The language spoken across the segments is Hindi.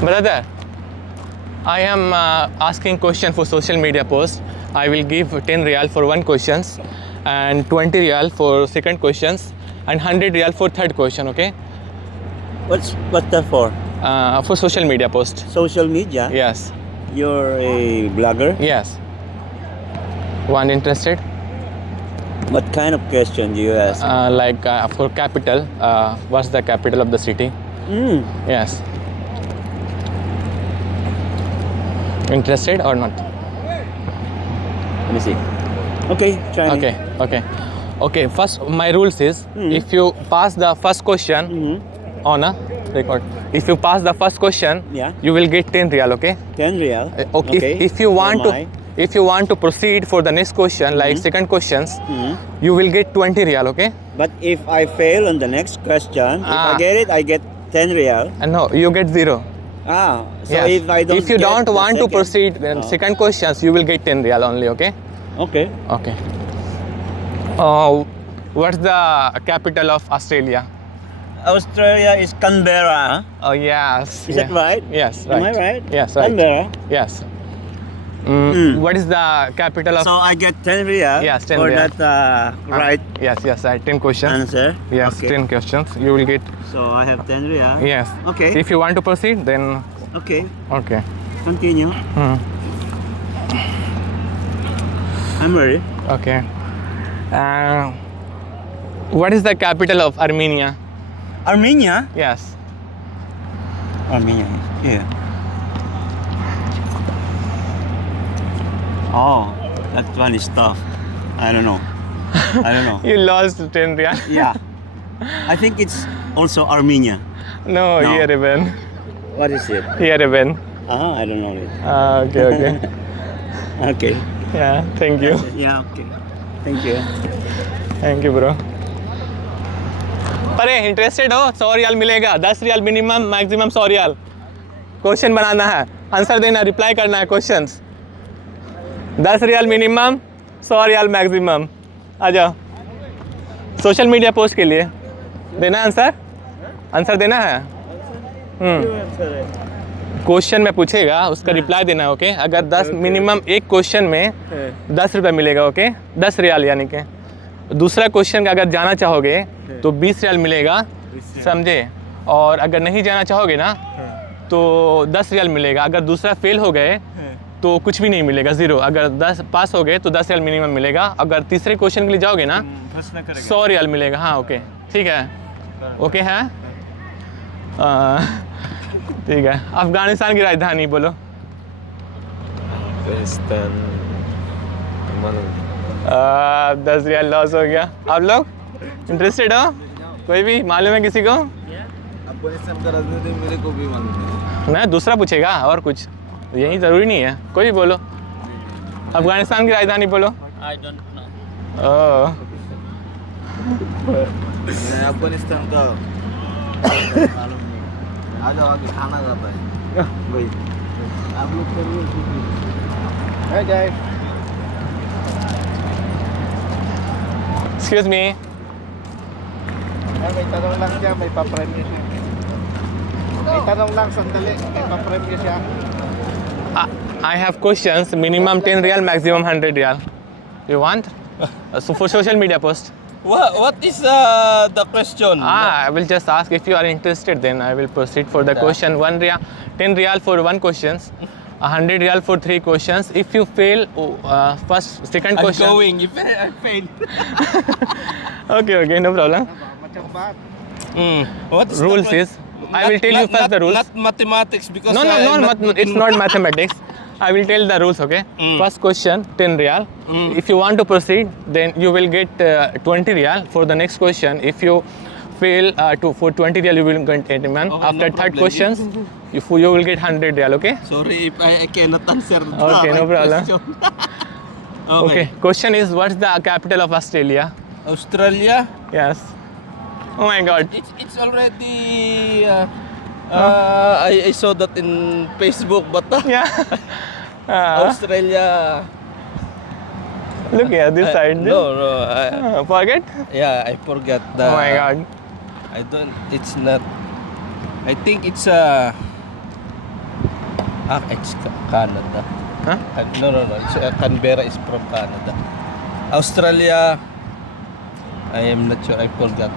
Brother, I am asking question for social media post. I will give 10 real for one questions and 20 real for second questions and 100 real for third question, okay? What's that for? For social media post. Social media? Yes. You're a blogger? Yes. One interested? What kind of question do you ask? For capital, what's the capital of the city? Yes. Interested or not? Let me see. Okay, try me. Okay. First, my rules is if you pass the first question on a record, if you pass the first question, Yeah. you will get 10 real. Okay. 10 real. Okay. If you want to proceed for the next question, like second questions, you will get 20 real. Okay. But if I fail on the next question, if I get it, I get 10 real. No, you get 0. So Yes. if you get don't the want to second- proceed in second questions, you will get 10 real only. Okay. Okay. Okay. What's the capital of Australia? Australia is Canberra. Oh yes. Is that right? Yes. Am Right. I right? Yes. Right. Canberra. Yes. What is the capital of? So I get 10 real Yes, 10 for real. that right Yes. Right. 10 questions. answer. Yes. Okay. 10 questions. You will get. So I have 10 real. Yes. Okay. If you want to proceed, then Okay. okay. Continue. I'm ready. Okay. What is the capital of Armenia? Armenia. Yes. Armenia. Yeah. Oh, that one is tough. I don't know. You lost 10 real. Yeah. I think it's also Armenia. No, No. Yerevan. What is it? Yerevan. I don't know it. Okay. Okay. Yeah. Thank you. Yeah, okay. Thank you. Thank you bro. अरे इंटरेस्टेड हो 100 रियाल मिलेगा, 10 riyal minimum, maximum 100 riyal. Question बनाना है, आंसर देना, रिप्लाई करना है questions. 10 riyal minimum, 100 riyal maximum. आ जाओ। सोशल मीडिया पोस्ट के लिए देना आंसर देना है। क्वेश्चन में पूछेगा, उसका रिप्लाई देना है। ओके। अगर 10 मिनिमम एक क्वेश्चन में 10 रुपये मिलेगा। ओके। 10 रियाल यानी कि दूसरा क्वेश्चन का अगर जाना चाहोगे तो 20 रियाल मिलेगा, समझे। और अगर नहीं जाना चाहोगे ना तो 10 रियाल मिलेगा। अगर दूसरा फेल हो गए तो कुछ भी नहीं मिलेगा, 0। अगर 10 पास हो गए तो 10 रियाल मिनिमम मिलेगा। अगर तीसरे क्वेश्चन के लिए जाओगे ना 100 रियाल मिलेगा। हाँ ओके ठीक है। ओके है ठीक है। अफगानिस्तान की राजधानी बोलो। 10 रियाल लॉस हो गया। आप लोग इंटरेस्टेड हो? कोई भी मालूम है किसी को? अफगानिस्तान का राजनीति मेरे को भी मालूम है। ना दूसरा पूछेगा और कुछ, यही ज़रूरी नहीं है। कोई भी बोलो। अफगानिस्तान की राजधानी बोलो। I don't know. Oh Afghanistan का मालूम नहीं। आ जाओ आगे खाना जाता है भाई। आप लोग करिए। Excuse me. May tanong lang siya, may pa-premyo siya. May tanong lang sandali, may pa-premyo siya. I have questions. Minimum 10 real, maximum 100 real. You want? So for social media post. What is the question? I will just ask if you are interested. Then I will proceed for the question. 1 real, 10 real for 1 questions. 100 real for 3 questions. If you fail second question. I'm going. If I fail. Okay, no problem. What is Rules is, I will tell you first the rules. Not mathematics because No, it's not mathematics. I will tell the rules, okay? First question, 10 real. If you want to proceed, then you will get 20 real for the next question. If you fail for 20 real, you will get 81. Okay, After no third problem. questions, you will get 100 real, okay? Sorry if I cannot answer the Okay, no right problem. question. Okay, question is, what's the capital of Australia? Australia? Yes. Oh my god. It's already I saw that in Facebook, but Yeah. Australia. Look here, this side. No. Forget? Yeah, I forgot the. Oh my god. I don't. It's not. I think it's It's Canada. Huh? No. It's, Canberra is from Canada. Australia, I am not sure. I forgot.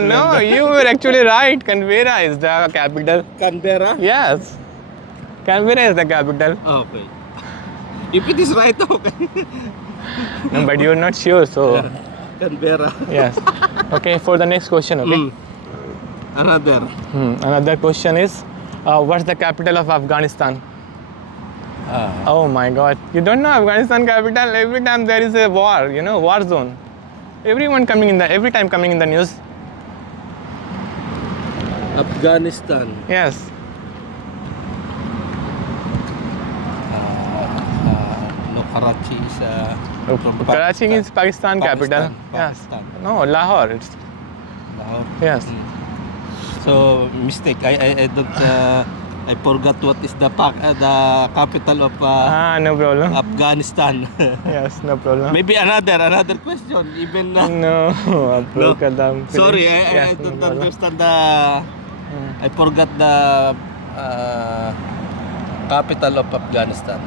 No, you were actually right. Canberra is the capital. Canberra? Yes, Canberra is the capital. Okay. If it is right, okay. No, but you're not sure, so Canberra. yes. Okay, for the next question, okay. Another. Another question is, what's the capital of Afghanistan? Oh my God, you don't know Afghanistan capital? Every time there is a war, war zone. Every time coming in the news. Afghanistan. Yes. No, Karachi is from Karachi is Pakistan capital. Pakistan. Yes. No, Lahore. It's Lahore. yes. So mistake. I don't. I forgot what is the capital of No problem. Afghanistan. Yes, no problem. Maybe another question. Even No, Abdul sorry, I Yes, no don't problem. understand the. I forgot the capital of Afghanistan.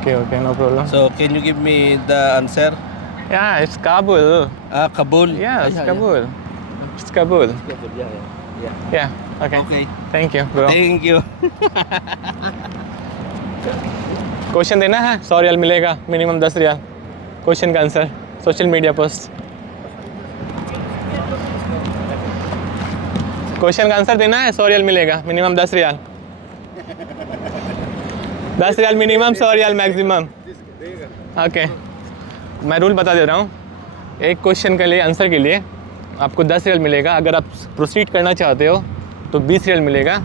Okay, no problem. So can you give me the answer? Yeah, it's Kabul. Kabul. Yeah, it's Kabul. It's Kabul. Kabul. Yeah. Yeah, okay. Okay. Thank you, bro. Thank you. Question देना है 100 रियाल मिलेगा, मिनिमम 10 रियाल। क्वेश्चन का answer social media post. Question का आंसर देना है 100 रियाल मिलेगा, minimum 10 riyal. 10 riyal minimum, 100 riyal maximum. Okay, मैं रूल बता दे रहा हूँ। एक क्वेश्चन के लिए आंसर के लिए आपको 10 रियाल मिलेगा। अगर आप प्रोसीड करना चाहते हो तो 20 रियाल मिलेगा,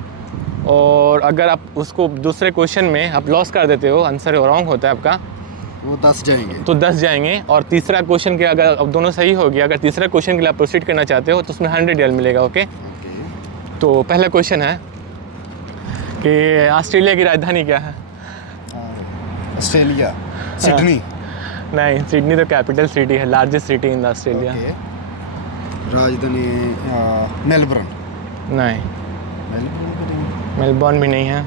और अगर आप उसको दूसरे क्वेश्चन में आप लॉस कर देते हो, आंसर रॉन्ग होता है आपका, वो 10 जाएंगे। तो 10 जाएंगे। और तीसरा क्वेश्चन के अगर अब दोनों सही हो गया, अगर तीसरा क्वेश्चन के लिए आप प्रोसीड करना चाहते हो तो उसमें 100 रियाल मिलेगा। ओके, तो पहला क्वेश्चन है कि ऑस्ट्रेलिया की राजधानी क्या है? Australia, Sydney. नहीं, सिडनी तो कैपिटल सिटी है, largest city in Australia. Okay. राजधानी मेलबर्न। नहीं, मेलबर्न मेलबर्न भी नहीं है।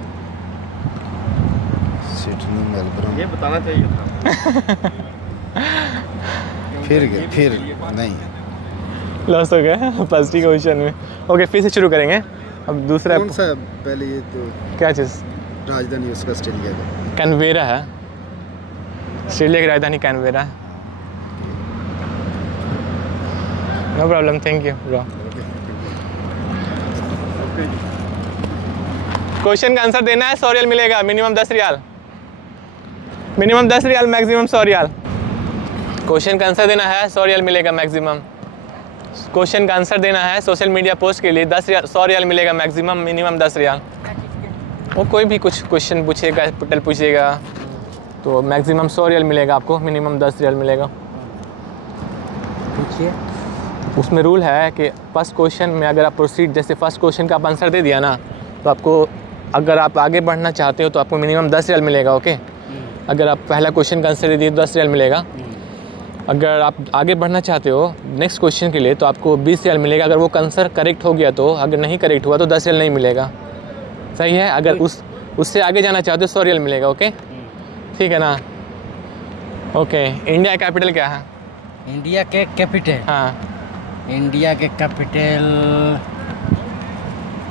Sydney, Melbourne. ये बताना चाहिए था। फिर नहीं। लॉस हो गया फर्स्ट ही क्वेश्चन में। ओके, फिर से शुरू करेंगे। अब दूसरा कौन सा पहले ये तो क्या चीज़? राजधानी उसका ऑस्ट्रेलिया का? कैनवेरा है, ऑस्ट्रेलिया की राजधानी कैनवेरा है। No problem, thank you bro. Question का आंसर देना है, 100 रियाल मिलेगा, minimum 10 riyal. Minimum 10 riyal, maximum 100 riyal. Question का आंसर देना है, 100 रियाल मिलेगा मैक्सिमम। क्वेश्चन का आंसर देना है सोशल मीडिया पोस्ट के लिए 10 रियाल, 100 रियाल मिलेगा मैक्सिमम, मिनिमम 10 रियाल। वो कोई भी कुछ क्वेश्चन पूछेगा, पटल पूछेगा, तो मैक्सिमम 100 रियाल मिलेगा आपको, मिनिमम 10 रियाल मिलेगा। पूछिए। उसमें रूल है कि फर्स्ट क्वेश्चन में अगर आप प्रोसीड, जैसे फर्स्ट क्वेश्चन का आप आंसर दे दिया ना, तो आपको, अगर आप आगे बढ़ना चाहते हो तो आपको मिनिमम 10 रियाल मिलेगा। ओके, अगर आप पहला क्वेश्चन का आंसर दे दिए तो 10 रियाल मिलेगा। अगर आप आगे बढ़ना चाहते हो नेक्स्ट क्वेश्चन के लिए तो आपको 20 रियाल मिलेगा। अगर वो आंसर करेक्ट हो गया तो, अगर नहीं करेक्ट हुआ तो 10 रियाल नहीं मिलेगा। सही है? अगर उससे आगे जाना चाहते हो 100 रियाल मिलेगा। ओके, ठीक है ना? ओके, इंडिया कैपिटल क्या है? इंडिया के कैपिटल, हाँ, इंडिया के कैपिटल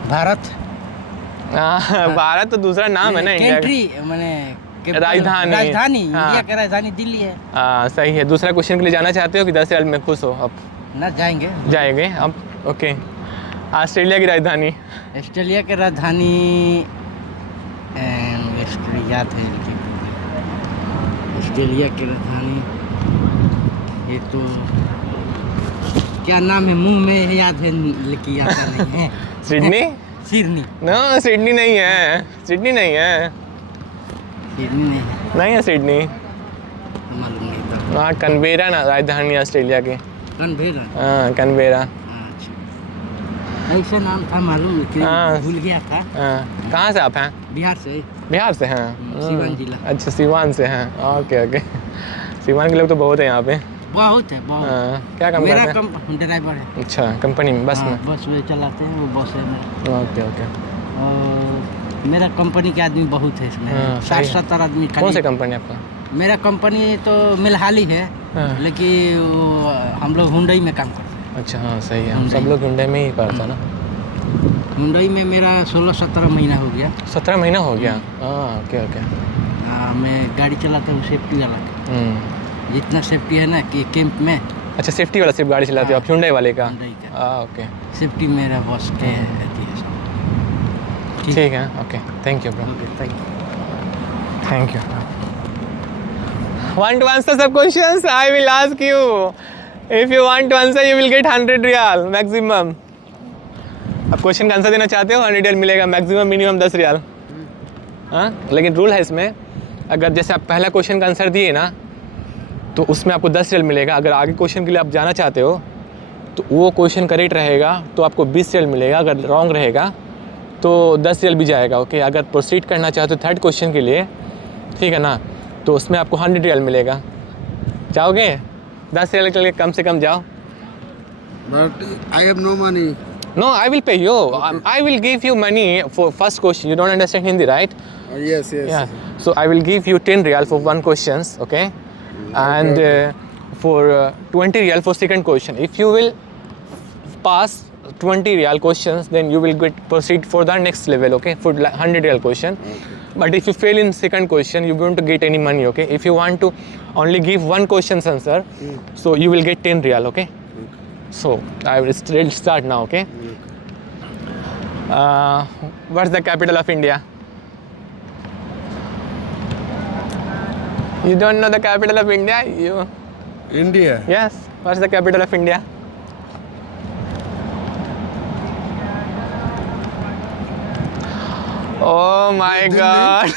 भारत। भारत तो दूसरा नाम है ना इंडिया का। कंट्री माने राजधानी। राजधानी हाँ। इंडिया की राजधानी दिल्ली है। सही है। दूसरा क्वेश्चन के लिए जाना चाहते हो कि 10 रियाल में खुश हो? अब ना जाएंगे। जाएंगे अब। ओके, ऑस्ट्रेलिया की राजधानी? ऑस्ट्रेलिया की राजधानी याद है लेकिन ऑस्ट्रेलिया की राजधानी ये तो क्या नाम है, मुंह में याद है लेकिन याद नहीं है। सिडनी? सिडनी। नो, सिडनी नहीं है, सिडनी नहीं है, सिडनी नहीं है, नहीं है सिडनी। मालूम नहीं था। हाँ, कैनबेरा ना राजधानी है ऑस्ट्रेलिया की। कैनबेरा। हाँ, कैनबेरा। अच्छा, ऐसा नाम था मालूम लेकिन हाँ। भूल गया था। हाँ, कहाँ से आप हैं? बिहार से। बिहार से हैं? सीवान जिला। अच्छा, सीवान से हैं। ओके ओके, सीवान के लोग तो बहुत हैं यहाँ पे। बहुत है बहुत। हाँ, क्या काम मेरा करते हैं? ड्राइवर है। अच्छा, कंपनी में, बस हाँ, में? बस में चलाते हैं, वो बस है मेरा। Okay okay. और मेरा कंपनी के आदमी बहुत है इसमें, हाँ, सही है। 60-70 आदमी कौन सी खाली। कंपनी आपका? मेरा कंपनी तो मिलहाली है, हाँ। लेकिन वो हम लोग हुंडई में काम करते हैं। अच्छा हाँ सही है, हुंडई। सब लोग हुंडई में ही करता है ना। हुंडई में मेरा 16-17 महीना हो गया। 17 महीना हो गया। हाँ ओके ओके। मैं गाड़ी चलाता हूँ सेफ्टी वाला, जितना सेफ्टी है ना कि कैंप में अच्छा सेफ्टी वाला सिर्फ गाड़ी चलाते हो आप, हुंडई वाले का? हुंडई का हाँ ओके सेफ्टी मेरा बॉस के रहती है सब। ठीक है okay, thank you bro, okay, thank you. Thank you. Want to answer some questions? I will ask you. If you want to answer, you will get 100 riyal maximum. आप क्वेश्चन का आंसर देना चाहते हो 100 रियाल मिलेगा, मैक्सिमम मिनिमम 10 रियाल। हाँ लेकिन रूल है इसमें, अगर जैसे आप पहला क्वेश्चन का आंसर दिए ना तो उसमें आपको 10 रियाल मिलेगा। अगर आगे क्वेश्चन के लिए आप जाना चाहते हो तो वो क्वेश्चन करेक्ट रहेगा तो आपको 20 रियाल मिलेगा, अगर रॉन्ग रहेगा तो 10 रियाल भी जाएगा। ओके अगर प्रोसीड करना चाहते हो थर्ड क्वेश्चन के लिए, ठीक है ना, तो उसमें आपको 100 रियाल मिलेगा। जाओगे? 10 रियाल के लिए कम से कम जाओ। But I have no money. No, I will pay you. I will give you money for first question. You don't understand Hindi, right? Yes, yes. Yeah. So I will give you 10 real for one questions, okay? And for 20 real for second question. If you will pass 20 real questions, then you will proceed for the next level, okay? For 100 real question. But if you fail in second question, you won't get any money, okay? If you want to only give one question's answer, so you will get 10 real, okay? So I will start now, okay? What's the capital of India? You don't know the capital of India? You? India. Yes. What's the capital of India? Oh my God!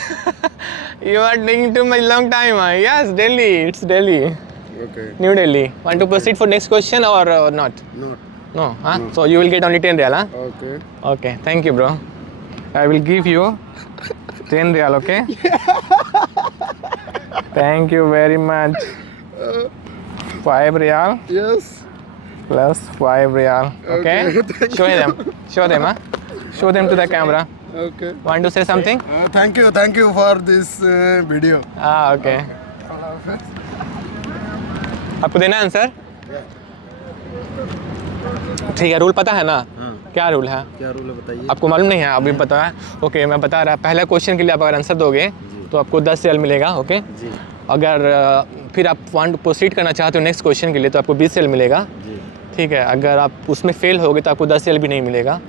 You are taking too much long time. Yes, Delhi. It's Delhi. Okay. New Delhi. Want to proceed for next question or not? Not. No. Huh? So you will get only 10 real, huh? Okay. Okay. Thank you, bro. I will give you 10 real, okay? Thank you very much. 5 real Yes. plus 5 real. Okay? Okay, Show them. Show them, huh? Show them to the camera. Okay. Want to say something? Thank you for this video. Ah, okay. आपको देना है आंसर? ठीक है, रूल पता है ना? क्या रूल है? क्या रूल है बताइए? आपको मालूम नहीं है? अभी पता है? ओके मैं बता रहा, पहला क्वेश्चन के लिए आप अगर आंसर दोगे तो आपको 10 रियल मिलेगा, ओके? अगर फिर आप वांट प्रोसीड करना चाहते हो नेक्स्ट क्वेश्चन के लिए तो आपको 20 रियल मिलेगा, ठीक है? अगर आप उसमें फेल होगे तो आपको 10 रियल भी नहीं मिलेगा,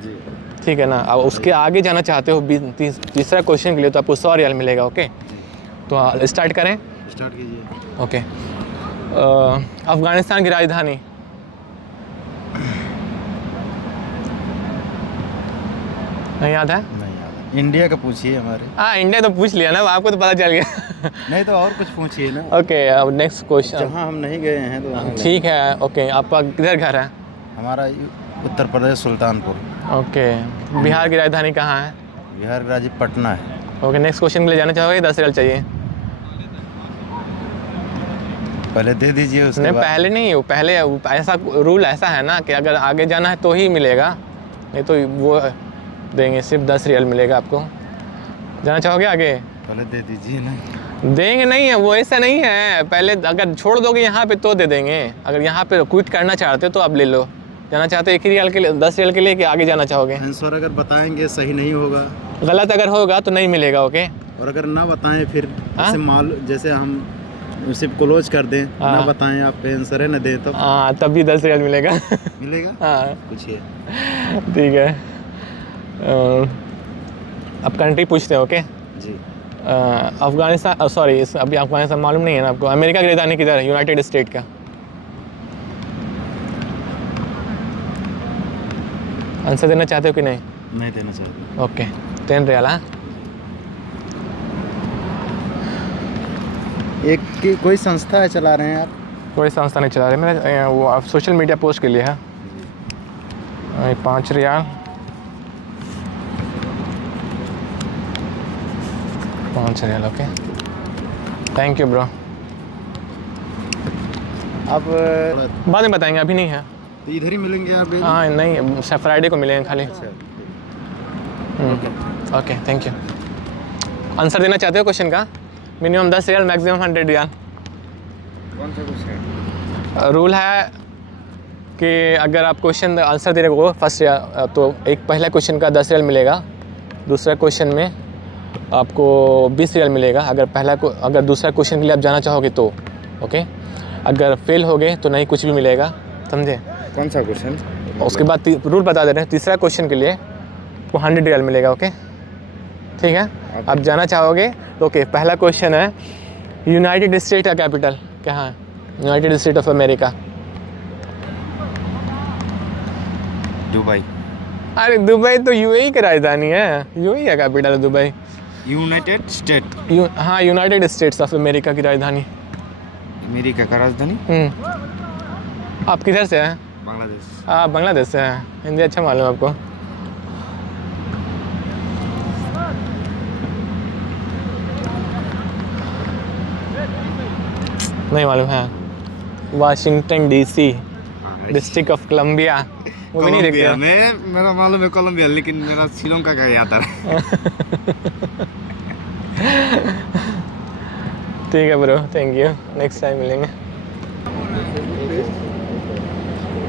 ठीक है ना? अब उसके आगे जाना चाहते हो तीसरा क्वेश्चन के लिए तो आपको 100 रियल मिलेगा, ओके? तो स्टार्ट करें? स्टार्ट कीजिए। ओके। अफगानिस्तान की राजधानी? नहीं याद है? नहीं याद। इंडिया का पूछिए हमारे। हाँ इंडिया तो पूछ लिया ना, आपको तो पता चल गया। नहीं तो और कुछ पूछिए ना। ओके अब नेक्स्ट क्वेश्चन। जहाँ हम नहीं गए हैं तो वहाँ ठीक है ओके, आपका किधर घर है? हमारा उत्तर प्रदेश सुल्तानपुर। ओके। बिहार की राजधानी कहाँ है? बिहार का राज्य पटना है। ओके नेक्स्ट क्वेश्चन के लिए जाना चाहोगे? 10 रियल चाहिए। पहले दे दीजिए उसके नहीं बाद। पहले नहीं, वो पहले ऐसा रूल ऐसा है ना कि अगर आगे जाना है तो ही मिलेगा, नहीं तो वो देंगे, सिर्फ 10 रियल मिलेगा आपको। जाना चाहोगे आगे? पहले दे दीजिए ना। देंगे नहीं है वो, ऐसा नहीं है। पहले अगर छोड़ दोगे यहाँ पे तो दे देंगे, अगर यहाँ पे क्विट करना चाहते हो तो आप ले लो। जाना चाहते हो 1 रियल के लिए, 10 रियल के लिए, कि आगे जाना चाहोगे? आंसर अगर बताएंगे सही नहीं होगा, गलत अगर होगा तो नहीं मिलेगा, ओके? और अगर ना बताएं फिर हाँ? जैसे हम उसे क्लोज कर दें, हाँ। ना बताएं आप आंसर है ना दें तो हाँ तब भी 10 रियल मिलेगा। मिलेगा। हाँ पूछिए। ठीक है। अब कंट्री पूछते हैं, ओके? जी। अफगानिस्तान, सॉरी अभी अफगानिस्तान मालूम नहीं है ना आपको। अमेरिका की राजधानी किधर है? यूनाइटेड स्टेट का। आंसर देना चाहते हो कि नहीं? नहीं देना चाहते। Okay 10 real. हाँ एक की कोई संस्था है चला रहे हैं आप? कोई संस्था नहीं चला रहे, मेरा वो आप सोशल मीडिया पोस्ट के लिए है। 5 riyal, 5 riyal, okay thank you bro. आप बाद में बताएंगे, अभी नहीं है। तो इधर ही मिलेंगे आप? हाँ नहीं फ्राइडे को मिलेंगे खाली। Okay thank you. आंसर देना चाहते हो क्वेश्चन का? Minimum 10 riyal, maximum 100 riyal. कौन सा क्वेश्चन? रूल है कि अगर आप क्वेश्चन आंसर दे रहे हो फर्स्ट रियाल, तो एक पहला क्वेश्चन का 10 रियाल मिलेगा, दूसरा क्वेश्चन में आपको 20 रियाल मिलेगा अगर दूसरा क्वेश्चन के लिए आप जाना चाहोगे तो। ओके, अगर फेल हो गए तो नहीं कुछ भी मिलेगा, समझे? कौन सा क्वेश्चन? उसके बाद रूल बता दे रहे हैं, तीसरा क्वेश्चन के लिए वो 100 रियाल मिलेगा। ओके ठीक है, आप जाना चाहोगे तो ओके। पहला क्वेश्चन है यूनाइटेड स्टेट का कैपिटल क्या है? United state of America. Dubai. अरे दुबई तो यूएई की राजधानी है, यूएई का कैपिटल है दुबई। United state. हाँ, यूनाइटेड स्टेट्स ऑफ अमेरिका की राजधानी। अमेरिका का राजधानी? आप किधर से हैं? बांग्लादेश। आप बांग्लादेश से हैं, हिंदी अच्छा मालूम है आपको। नहीं मालूम है? Washington DC, district of Columbia, वो भी नहीं देखते हैं? मेरा मालूम है कोलंबिया, लेकिन मेरा श्रीलंका का याद आ रहा है। ठीक है bro, thank you, next time मिलेंगे।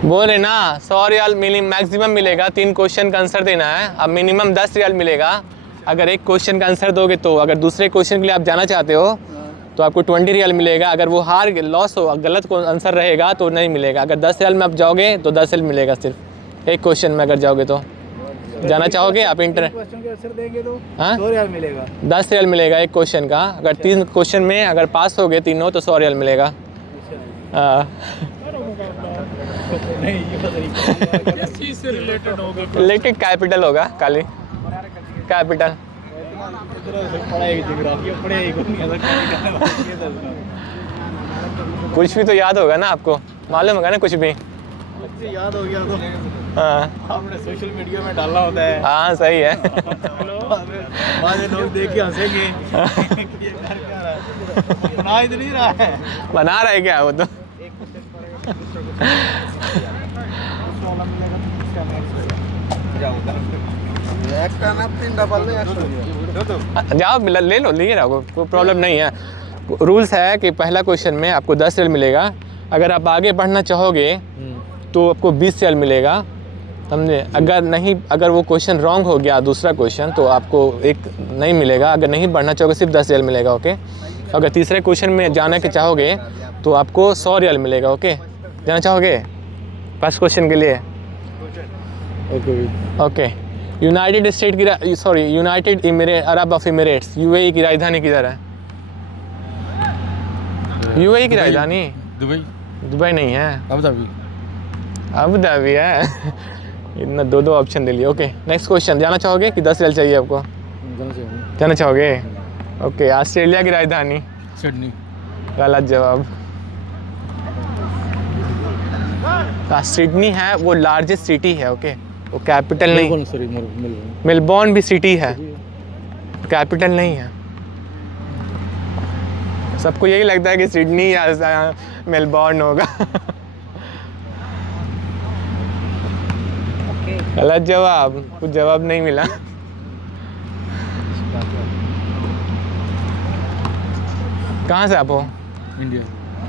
बोल रहे ना 100 रियाल मैक्सिमम मिलेगा, 3 क्वेश्चन का आंसर देना है। अब मिनिमम 10 रियाल मिलेगा अगर एक क्वेश्चन का आंसर दोगे तो। अगर दूसरे क्वेश्चन के लिए आप जाना चाहते हो तो आपको 20 रियाल मिलेगा। अगर वो लॉस हो, गलत को आंसर रहेगा तो नहीं मिलेगा। अगर 10 रियाल में आप जाओगे तो 10 रियाल मिलेगा सिर्फ एक क्वेश्चन में अगर जाओगे तो। जाना चाहोगे आप क्वेश्चन के आंसर देंगे तो हाँ 100 रियाल मिलेगा। 10 रियाल मिलेगा एक क्वेश्चन का। अगर 3 क्वेश्चन में अगर पास हो गए तीनों तो 100 रियाल मिलेगा। रिलेटेड कैपिटल होगा खाली, कैपिटल। कुछ भी तो याद होगा ना आपको, मालूम होगा ना कुछ भी। याद हो गया तो हाँ आपने सोशल मीडिया में डालना होता है। हाँ सही है। बाद में लोग देख के हंसेंगे। बना ही तो नहीं रहा है। बना रहा है क्या वो तो। जाओ ले लो, लिए रहो, कोई प्रॉब्लम नहीं है। रूल्स है कि पहला क्वेश्चन में आपको 10 रियाल मिलेगा। अगर आप आगे बढ़ना चाहोगे तो आपको 20 रियाल मिलेगा, समझे? अगर वो क्वेश्चन रॉन्ग हो गया दूसरा क्वेश्चन तो आपको एक नहीं मिलेगा। अगर नहीं बढ़ना चाहोगे सिर्फ 10 रियाल मिलेगा। ओके, अगर तीसरे क्वेश्चन में जाना के चाहोगे तो आपको 100 रियाल मिलेगा। ओके, जाना चाहोगे फर्स्ट क्वेश्चन के लिए? ओके, यूनाइटेड स्टेट की United Arab of emirates, UAE की राजधानी किधर है? यूएई की राजधानी दुबई नहीं है, अबू धाबी है। इतना 2 ऑप्शन दे लिए। Okay, next question. जाना चाहोगे कि 10 रियाल चाहिए आपको? जाना चाहोगे? ओके, ऑस्ट्रेलिया की राजधानी? सिडनी। गलत जवाब। सिडनी है, वो लार्जेस्ट सिटी है। ओके, वो कैपिटल नहीं। मेलबोर्न भी सिटी है, कैपिटल नहीं है। सबको यही लगता है कि सिडनी या मेलबोर्न होगा। गलत जवाब, कुछ जवाब नहीं मिला। कहाँ से आप हो? इंडिया।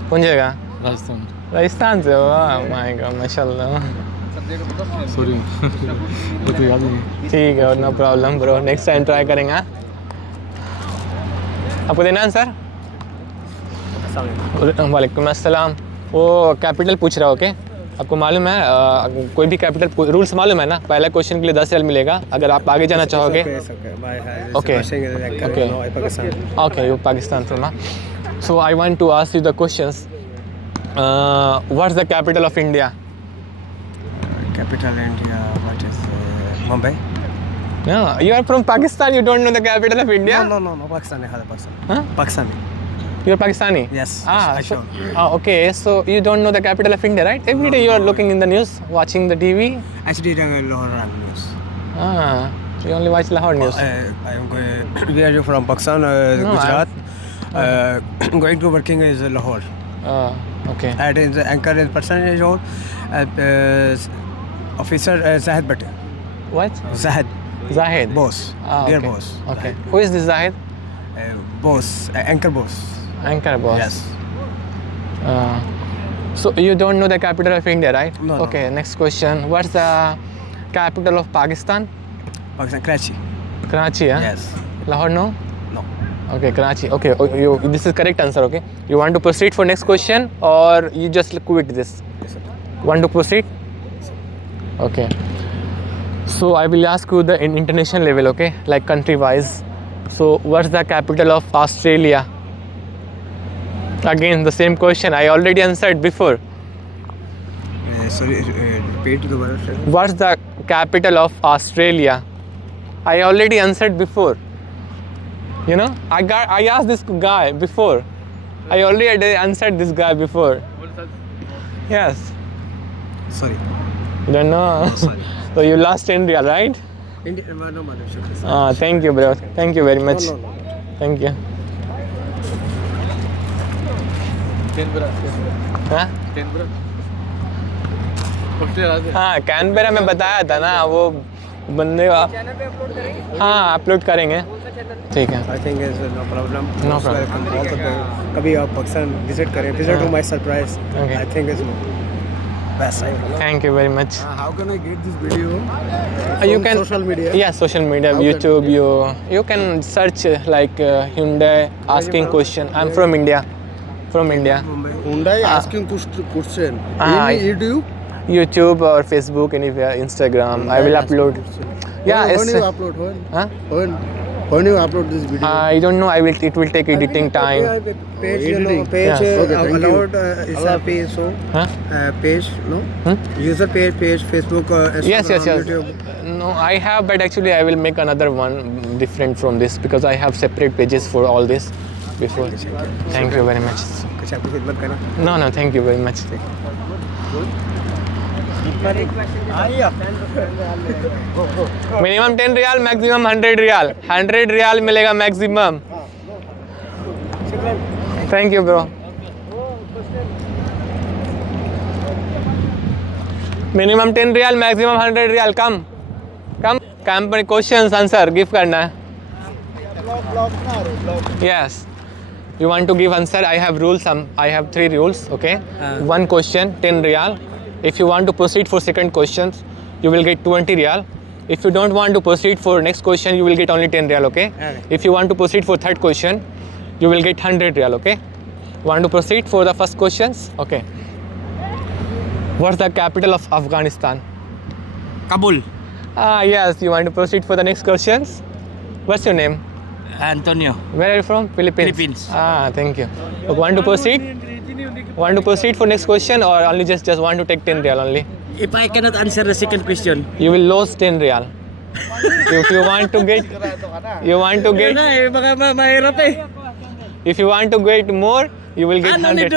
कौन जगह? राजस्थान। राजस्थान से हो? माय गॉड, माशाल्लाह। सॉरी वो तो याद नहीं। ठीक है, no problem bro, next time try करेंगे। आपको देना आंसर? वालेकुम अस्सलाम। वो कैपिटल पूछ रहा हो? ओके, आपको मालूम है कोई भी कैपिटल रूल्स मालूम है ना? पहला क्वेश्चन के लिए 10 रियाल मिलेगा। अगर आप आगे जाना चाहोगे okay okay, you Pakistan from. So I want to ask you the questions. What's the capital of India? Capital India, what is Mumbai? Yeah, you are from Pakistan, you don't know the capital of India? No, Pakistani, Pakistan. Huh? Pakistani. You're Pakistani? Yes. Okay, so you don't know the capital of India, right? Every day you are looking in the news, watching the TV. Actually, Lahore news. So you only watch Lahore news. I am going. Where are you from? Pakistan, No, Gujarat. Going to working is Lahore. Okay. And in the anchor in person is Officer Zahid Bhatt. What? Zahid. Zahid. Boss. Ah, Dear okay. boss. Okay. Who is this Zahid? Boss. Anchor boss. Anchor boss. Yes. So you don't know the capital of India, right? No, no. Okay. Next question. What's the capital of Pakistan? Pakistan, Karachi. Karachi. Huh? Yes. Lahore, no. No. Okay, Karachi. Okay, this is correct answer. Okay. You want to proceed for next question or you just quit this? Yes, sir. Want to proceed? Okay. So I will ask you the in international level, okay, like country wise. So what's the capital of Australia? Again the same question. I already answered before. Sorry, repeat the word. sir. What's the capital of Australia? I already answered before. You know, I asked this guy before. I already answered this guy before. Yes. Sorry. You don't know. Sorry. So you lost India, right? India, no, madam. Thank you, bro. Thank you very much. No. Thank you. हाँ? हाँ कैनबेरा में बताया था ना वो बंदे का हाँ अपलोड करेंगे ठीक है I think it's no problem. No Most problem. welcome. All the best. कभी आप पाकिस्तान visit करें. Visit to my surprise. Okay. I think it's best. Thank you very much How can I get this video? you From can social media? yeah social media How can- YouTube you can search like Hyundai asking question I'm from India Hyundai asking question. Ah, In YouTube? YouTube or Facebook anywhere Instagram I will upload yeah When it's you upload? huh? When you upload this video? I don't know it will take editing time Page, Yes. okay, thank you. allowed is a page, so huh? page, no? User page, Facebook, Yes, Instagram, yes. YouTube. No, I have, but actually I will make another one different from this because I have separate pages for all this before. Thank you very much. कुछ आपकी खिदमत करना. No, thank you very much. Minimum 10 riyal, maximum 100 riyal. 100 riyal मिलेगा maximum. Thank you, bro. Minimum 10 riyal, maximum 100 riyal. Come. Company questions answer give करना है. Yes. You want to give answer? I have rules. I have 3 rules. Okay. One question 10 riyal. If you want to proceed for second questions, you will get 20 riyal. If you don't want to proceed for next question, you will get only 10 riyal. Okay. If you want to proceed for third question, you will get 100 riyal. Okay. Want to proceed for the first questions? Okay. What's the capital of Afghanistan? Kabul. Yes. You want to proceed for the next questions? What's your name? Antonio. Where are you from? Philippines. Philippines. Thank you. Okay, want to proceed? Want to proceed for next question or only just want to take 10 real only? If I cannot answer the second question, You will lose 10 real. If you want to get, baka mahirap eh. if you want to get more, you will get 100.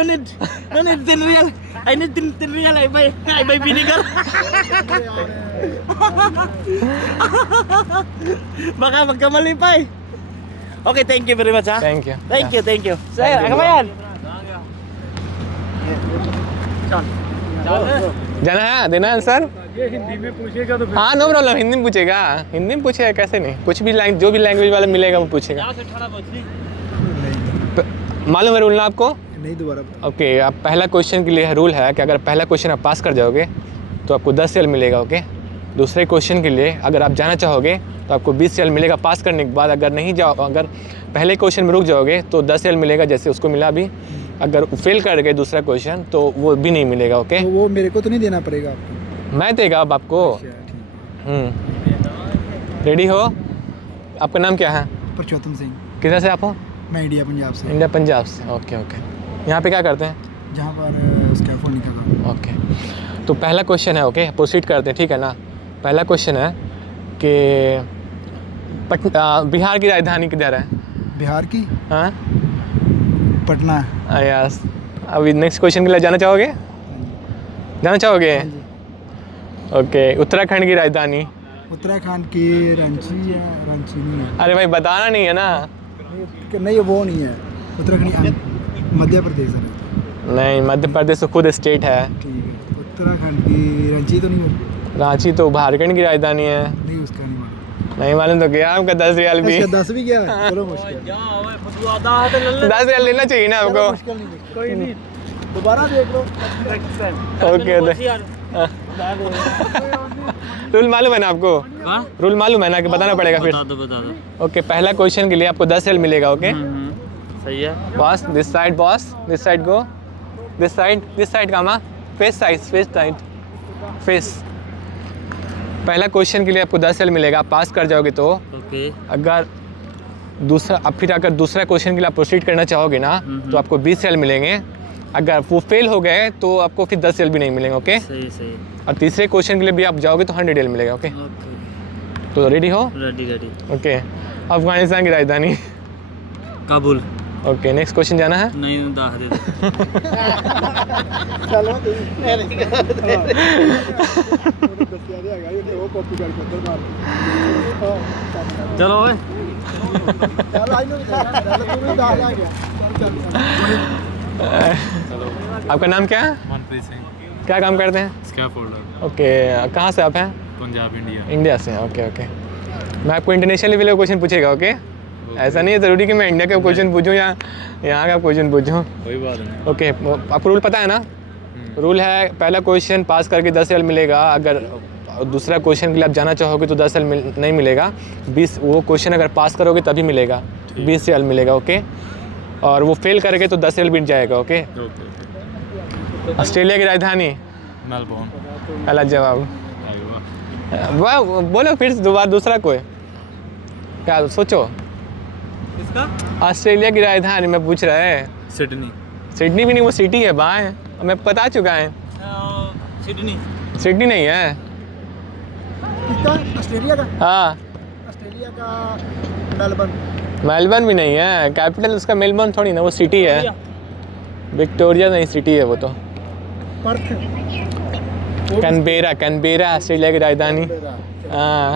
No need 10 real. I need 10 real. I buy vinegar. Baka magkamali pa eh. Okay, thank you very much ha. Thank you. Thank Yeah. you, thank you. Sir, Thank you, ano ba bro. yan? जाना है देना आंसर हिंदी में पूछेगा तो हाँ नो प्रॉब्लम हिंदी में पूछेगा हिंदी में पूछेगा कैसे नहीं कुछ भी जो भी लैंग्वेज वाला मिलेगा वो पूछेगा मालूम है रूल ना आपको नहीं दोबारा. ओके अब पहला क्वेश्चन के लिए रूल है कि अगर पहला क्वेश्चन आप पास कर जाओगे तो आपको 10 रियल मिलेगा. ओके दूसरे क्वेश्चन के लिए अगर आप जाना चाहोगे तो आपको 20 रियल मिलेगा पास करने के बाद. अगर पहले क्वेश्चन में रुक जाओगे तो 10 रियल मिलेगा जैसे उसको मिला अभी. अगर फेल कर गए दूसरा क्वेश्चन तो वो भी नहीं मिलेगा. ओके तो वो मेरे को तो नहीं देना पड़ेगा आपको. मैं देगा अब आपको. रेडी हो? आपका नाम क्या है? परचौतम सिंह. किधर से आप हो? मैं इंडिया पंजाब से. इंडिया पंजाब से. ओके ओके यहाँ पे क्या करते हैं? जहाँ पर स्कैफोल्डिंग का काम. ओके तो पहला क्वेश्चन है. ओके प्रोसीड करते हैं ठीक है ना. पहला क्वेश्चन है कि बिहार की राजधानी किधर है? बिहार की हाँ पटना. यस. अभी नेक्स्ट क्वेश्चन के लिए जाना चाहोगे? ओके उत्तराखंड की राजधानी? उत्तराखंड की रांची या रांची नहीं है. अरे भाई बताना नहीं है ना. नहीं वो नहीं है. उत्तराखंड मध्य प्रदेश है. नहीं मध्य प्रदेश तो खुद स्टेट है. ठीक है. उत्तराखंड की रांची तो नहीं है. रांची तो झारखंड की राजधानी है. नहीं उसका नहीं मालूम. नहीं मालूम तो क्या आपका 10 रियाल भी। इसका 10 भी गया है? चलो मुश्किल 10 रियाल लेना चाहिए ना आपको। मुश्किल नहीं देखते। कोई नहीं दोबारा देख लो। ओके रूल मालूम है ना आपको? रूल मालूम है ना कि बताना पड़ेगा फिर? बता दो। ओके पहला क्वेश्चन के लिए आपको 10 रियाल मिलेगा। ओके सही है। Boss this side, boss this side, go this side comma, face side face. पहला क्वेश्चन के लिए आपको 10 रियाल मिलेगा। आप पास कर जाओगे तो। ओके अगर दूसरा क्वेश्चन के लिए आप प्रोसीड करना चाहोगे ना तो आपको 20 रियाल मिलेंगे। अगर वो फेल हो गए तो आपको फिर 10 रियाल भी नहीं मिलेंगे। ओके सही। और तीसरे क्वेश्चन के लिए भी आप जाओगे तो 100 रियाल मिलेगा। ओके तो रेडी हो? रेडी। ओके अफगानिस्तान की राजधानी? काबुल। ओके नेक्स्ट क्वेश्चन जाना है। नहीं दाह दे चलो वो कॉपी करके उधर मार चलो ओए। चल आई नो तू भी दाह आ गया। आपका नाम क्या है? मनप्रीत सिंह, क्या काम करते हैं? स्कैफोल्डर, ओके कहाँ से आप हैं? पंजाब, इंडिया। इंडिया से हैं। ओके मैं आपको इंटरनेशनल लेवल का क्वेश्चन पूछेगा। ओके ऐसा नहीं है ज़रूरी कि मैं इंडिया का क्वेश्चन पूछूं या यहाँ का क्वेश्चन पूछूं। कोई बात नहीं। ओके आपको रूल पता है ना? रूल है पहला क्वेश्चन पास करके 10 रियाल मिलेगा। अगर दूसरा क्वेश्चन के लिए आप जाना चाहोगे तो 10 रियाल नहीं मिलेगा। 20 वो क्वेश्चन अगर पास करोगे तभी मिलेगा, 20 रियाल मिलेगा। ओके और वो फेल करेंगे तो 10 रियाल मिल जाएगा। ओके ऑस्ट्रेलिया की राजधानी? मेलबोर्न। गलत जवाब। वाह बोलो फिर दोबारा दूसरा कोई क्या सोचो। ऑस्ट्रेलिया की राजधानी मैं पूछ रहा है। सिडनी। सिडनी भी नहीं, वो सिटी है बाएं, मैं बता चुका है। सिडनी नहीं है। किसका? ऑस्ट्रेलिया का? हाँ ऑस्ट्रेलिया का मेलबर्न। मेलबर्न भी नहीं है, कैपिटल उसका मेलबर्न थोड़ी ना, वो सिटी है। विक्टोरिया नहीं, सिटी है वो तो। पर्थ। कैनबेरा ऑस्ट्रेलिया की राजधानी। हाँ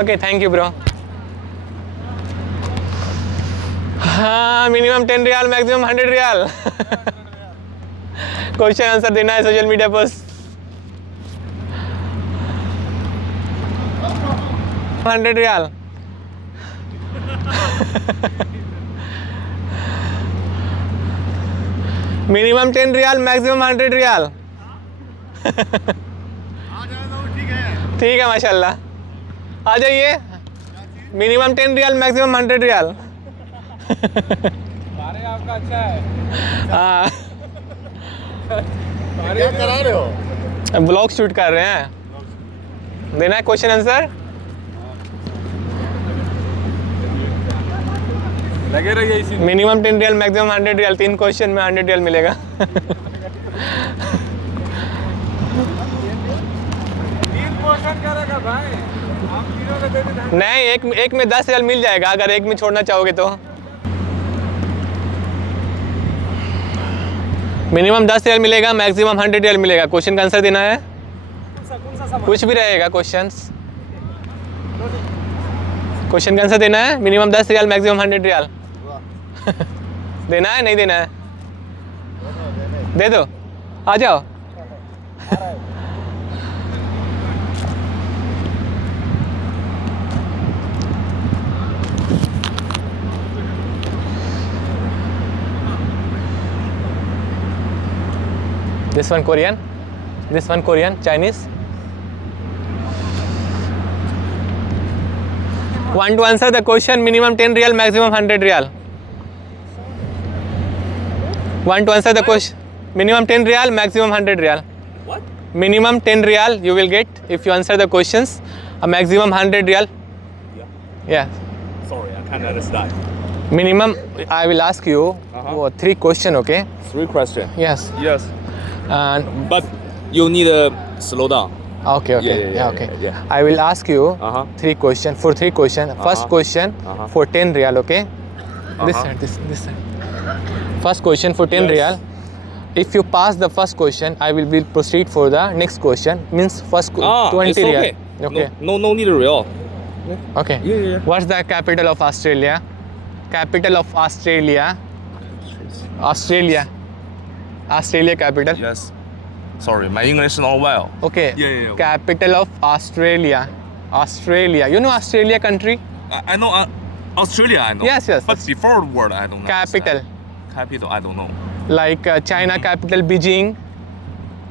ओके थैंक यू ब्रो। हाँ minimum 10 riyal, maximum 100 riyal. Question answer देना है सोशल मीडिया पर। 100 रियाल। मिनिमम 10 रियाल, मैक्सिमम 100 रियाल। ठीक है माशाल्लाह आ जाइए। मिनिमम 10 रियाल, मैक्सिमम 100 रियाल। आपका अच्छा है। हाँ क्या करा रहे हो? ब्लॉग शूट कर रहे हैं। देना है क्वेश्चन आंसर। लगे रहिए इसी में। Minimum 10 riyal, maximum 100 riyal. 3 question में 100 रियाल मिलेगा। 3 क्वेश्चन करेगा भाई, आप तीनों का दे दे। नहीं एक में 10 रियाल मिल जाएगा अगर एक में छोड़ना चाहोगे तो। मिनिमम 10 रियाल मिलेगा, मैक्सिमम 100 रियाल मिलेगा। क्वेश्चन का आंसर देना है। कुछ भी रहेगा क्वेश्चंस। क्वेश्चन का आंसर देना है। Minimum 10 riyal, maximum 100 riyal. देना है नहीं देना है? दे दो आ जाओ। This one Korean, this one Korean, Chinese. Want to answer the question? Minimum 10 real, maximum 100 real. Want to answer the question? Minimum 10 real, maximum 100 real. What? Minimum 10 real you will get if you answer the questions. A maximum 100 real. Yeah. Sorry, I can't understand. Minimum, I will ask you 3 questions, okay? 3 questions. Yes. Yes. And But you need to slow down. okay. Yeah. Okay. Yeah. I will ask you Uh-huh. 3 questions. For 3 questions, first question for 10 real, okay? This side, this side. First question for 10 Yes. real. If you pass the first question, I will proceed for the next question. Means first 20 it's real. okay. Okay. No need to real. Okay. Yeah. What's the capital of Australia? Capital of Australia. Australia capital. Yes. Sorry, my English is not well. Okay. Yeah. Capital of Australia. Australia. You know Australia country? I know Australia. I know. Yes. But before the word, I don't know. Capital. Capital, I don't know. Like China capital Beijing.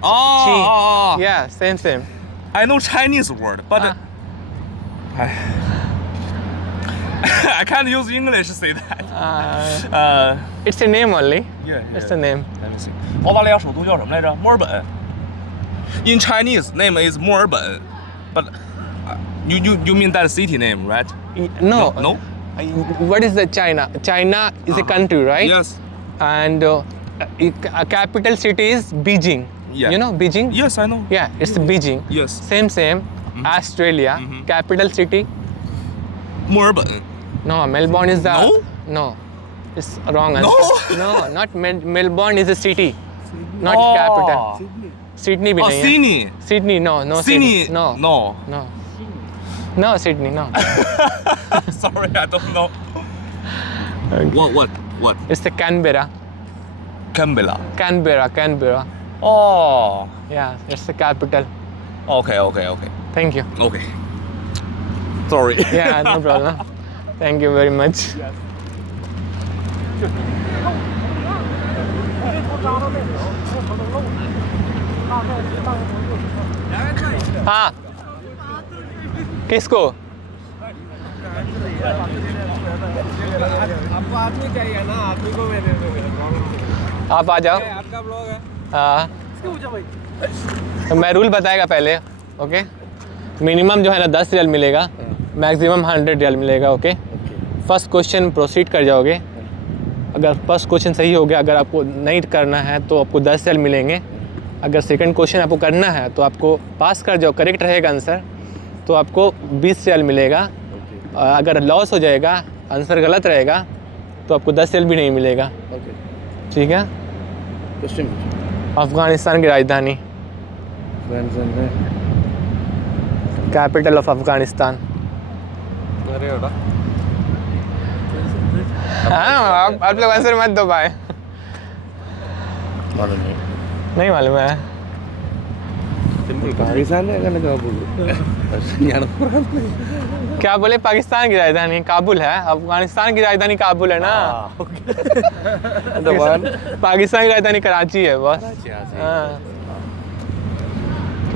Oh. Yeah, same. I know Chinese word, but I can't use English to say that. It's a name only. Yeah. It's a name. Let me see. 澳大利亚首都叫什么来着？墨尔本。In Chinese, name is 墨尔本 but you mean that city name, right? No. No. What is the China? China is a country, right? Yes. And a capital city is Beijing. Yeah. You know Beijing? Yes, I know. Yeah, it's Beijing. Yes. Same. Australia. Capital city. 墨尔本。 No, Melbourne is the. No? No. It's wrong No? answer. No, not Melbourne is a city, not Oh. capital. Sydney भी Oh, नहीं है. Sydney. Sydney, no. Sydney. No. No. No, Sydney, no. Sorry, I don't know. What? It's the Canberra. Canberra. Canberra. Oh. Yeah, it's the capital. Okay. Thank you. Okay. Sorry. Yeah, no problem. Thank you very much. हाँ किसको आपको आदमी चाहिए ना, आदमी को मैं दे दूंगा। आप आ जाओ। आपका ब्लॉग है। हाँ तो मैं रूल बताएगा पहले। ओके मिनिमम जो है ना 10 रियल मिलेगा, मैक्सिमम 100 रियल मिलेगा। ओके फर्स्ट क्वेश्चन प्रोसीड कर जाओगे। अगर फर्स्ट क्वेश्चन सही हो गया, अगर आपको नहीं करना है तो आपको 10 रियल मिलेंगे। अगर सेकंड क्वेश्चन आपको करना है तो आपको पास कर जाओ, करेक्ट रहेगा आंसर तो आपको 20 रियल मिलेगा। अगर लॉस हो जाएगा, आंसर गलत रहेगा तो आपको 10 रियल भी नहीं मिलेगा। ठीक है। अफ़गानिस्तान की राजधानी, कैपिटल ऑफ अफ़गानिस्तान। हाँ आप लोग आंसर मत दो भाई। नहीं मालूम है। पाकिस्तान है क्या बोले? पाकिस्तान की राजधानी काबुल है, अफगानिस्तान की राजधानी काबुल है ना। पाकिस्तान की राजधानी कराची है बस। हाँ।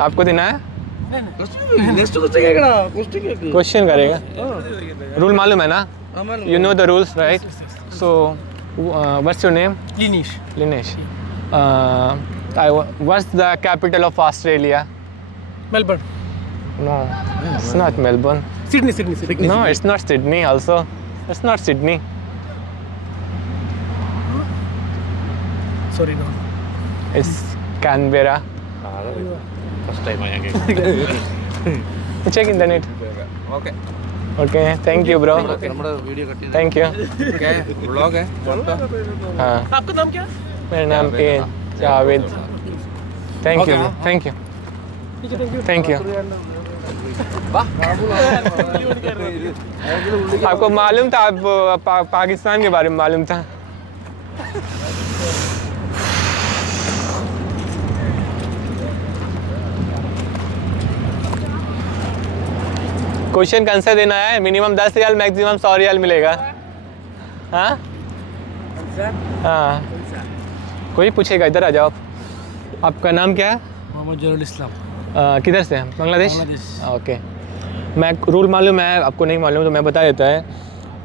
आपको देना है? क्वेश्चन करेगा। रूल मालूम है ना? You know the rules, right? So, what's your name? Linesh. What's the capital of Australia? Melbourne. No, it's not Melbourne. Sydney. No, it's not Sydney also. It's not Sydney. Sorry, no. It's Canberra. First time आएंगे। Check in the net. Okay, thank you bro. हमारा वीडियो कटिंग Thank you. क्या है? ब्लॉग है कौन सा? हाँ, आपका नाम क्या है? मेरा नाम ए Javed. Thank you. Thank you. आपको मालूम था? आप पाकिस्तान के बारे में मालूम था? क्वेश्चन का आंसर देना है। मिनिमम 10 रियाल, मैक्सिमम 100 रियाल मिलेगा। हाँ हाँ कोई पूछेगा, इधर आ जाओ। आपका नाम क्या है? मोहम्मद जरूल इस्लाम। किधर से हैं? बांग्लादेश। ओके मैं रूल मालूम है, आपको नहीं मालूम तो मैं बता देता है।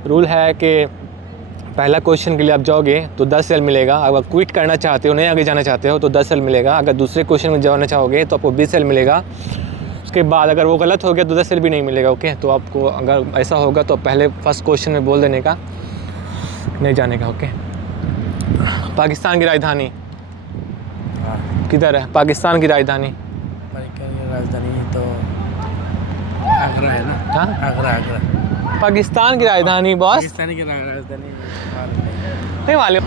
रूल है कि पहला क्वेश्चन के लिए आप जाओगे तो 10 रियाल मिलेगा। अगर क्विट करना चाहते हो, नहीं आगे जाना चाहते हो तो 10 रियाल मिलेगा। अगर दूसरे क्वेश्चन में जाना चाहोगे तो आपको 20 रियाल मिलेगा। उसके बाद अगर वो गलत हो गया तो 10 रियाल भी नहीं मिलेगा। ओके तो आपको अगर ऐसा होगा तो पहले फर्स्ट क्वेश्चन में बोल देने का, नहीं जाने का। ओके पाकिस्तान की राजधानी किधर है? पाकिस्तान की राजधानी तो आगरा है ना? हाँ आगरा। पाकिस्तान की राजधानी बॉस पाकिस्तानी की राजधानी नहीं मालूम।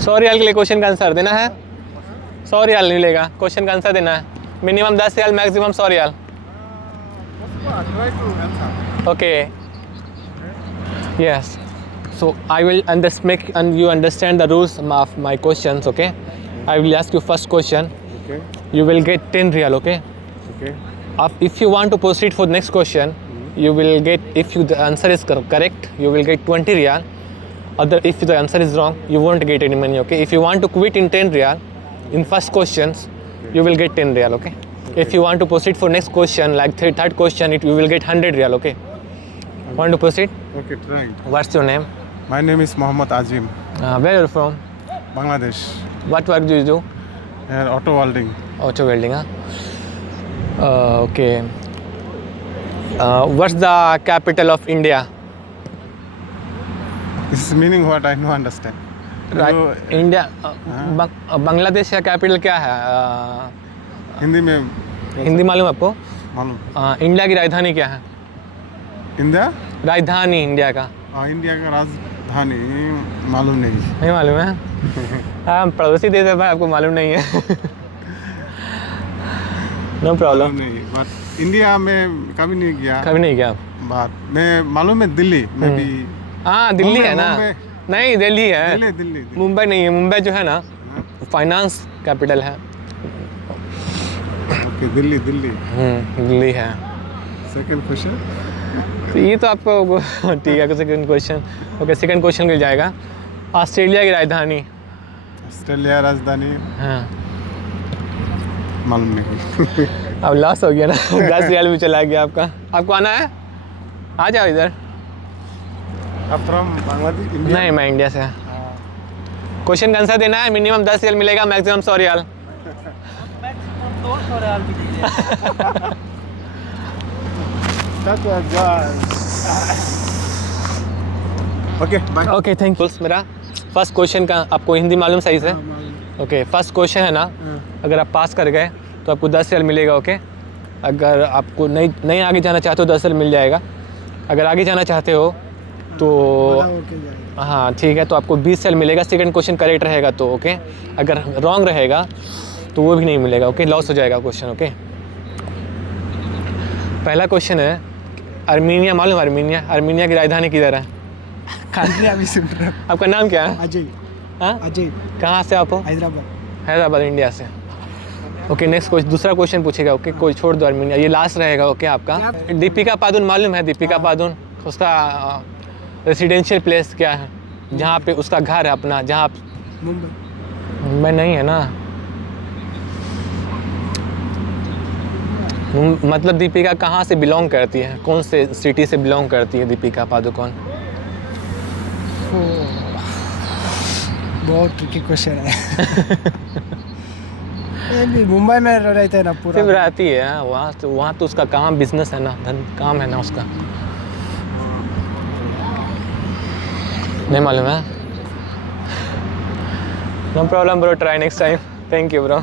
100 रियाल के लिए क्वेश्चन का आंसर देना है। 100 रियाल मिलेगा, क्वेश्चन का आंसर देना है। Minimum 10 riyal, maximum 100 riyal. Okay yes So I will and you understand the rules of my questions, okay? I will ask you first question. Okay. You will get 10 real, okay? Okay. If you want to proceed for the next question, you will get, if the answer is correct, you will get 20 real. If the answer is wrong, you won't get any money, okay? If you want to quit in 10 real, in first questions, you will get 10 real, okay? If you want to proceed for next question, like third question, you will get 100 real, okay? Want to proceed? Okay, trying. What's your name? My name is Mohammed Azim, Where are you from? Bangladesh. What work do you do? Auto welding. Auto welding, huh? Okay. What's the capital of India? This is meaning what I don't understand. Right. तो इंडिया बांग्लादेश का कैपिटल क्या है? हिंदी में हिंदी मालूम है आपको? मालूम। इंडिया की राजधानी क्या है? इंडिया राजधानी इंडिया का इंडिया का राजधानी मालूम नहीं। नहीं मालूम है? हम पड़ोसी देश है भाई, आपको मालूम नहीं है? No problem. नहीं, बट इंडिया में कभी नहीं गया। कभी नहीं गया आप? बात मैं मालूम है दिल्ली में भी। हाँ दिल्ली है ना? मुंबई। नहीं दिल्ली है, दिल्ली। मुंबई नहीं है। मुंबई जो है ना फाइनेंस कैपिटल है। ओके, दिल्ली। दिल्ली है। Second question. तो ये तो आपको ठीक है। Second question, okay second question मिल जाएगा। ऑस्ट्रेलिया की राजधानी? ऑस्ट्रेलिया राजधानी हाँ मालूम नहीं। अब लॉस हो गया ना। 10 रियाल भी चला गया आपका। आपको आना है? आ जाओ इधर। आप फ्रॉम बांग्लादेश? नहीं मैं इंडिया से। क्वेश्चन का आंसर देना है। मिनिमम 10 रियाल मिलेगा, maximum 100 riyal. Okay bye. Okay thank you. मेरा फर्स्ट क्वेश्चन का आपको हिंदी मालूम सही से? ओके फर्स्ट क्वेश्चन है ना, अगर आप पास कर गए तो आपको 10 रियाल मिलेगा, ओके? अगर आपको नहीं आगे जाना चाहते हो 10 रियाल मिल जाएगा। अगर आगे जाना चाहते हो तो हाँ ठीक है, तो आपको 20 रियाल मिलेगा। सेकंड क्वेश्चन करेक्ट रहेगा तो ओके, अगर रॉन्ग रहेगा तो वो भी नहीं मिलेगा, ओके? लॉस हो जाएगा क्वेश्चन, ओके? पहला क्वेश्चन है आर्मीनिया मालूम? आर्मीनिया की राजधानी किधर है? आपका नाम क्या है? अजय। हाँ अजय। कहाँ से आप हो? हैदराबाद इंडिया से। ओके नेक्स्ट क्वेश्चन, दूसरा क्वेश्चन पूछेगा, ओके? कोई छोड़ दो आर्मीनिया, ये लास्ट रहेगा, ओके? आपका दीपिका पादुन मालूम है? दीपिका पादुन उसका रेसिडेंशियल प्लेस क्या है, जहाँ पे उसका घर है अपना? जहाँ मुंबई नहीं है ना, मतलब दीपिका कहाँ से बिलोंग करती है, कौन से सिटी से बिलोंग करती है दीपिका पादुकोण? बहुत ट्रिकी क्वेश्चन है। मुंबई में रहते हैं ना पूरा। सिर्फ रहती है वहाँ तो उसका काम बिजनेस है ना, काम है ना उसका। नहीं मालूम है? No problem bro, try next time. Thank you bro.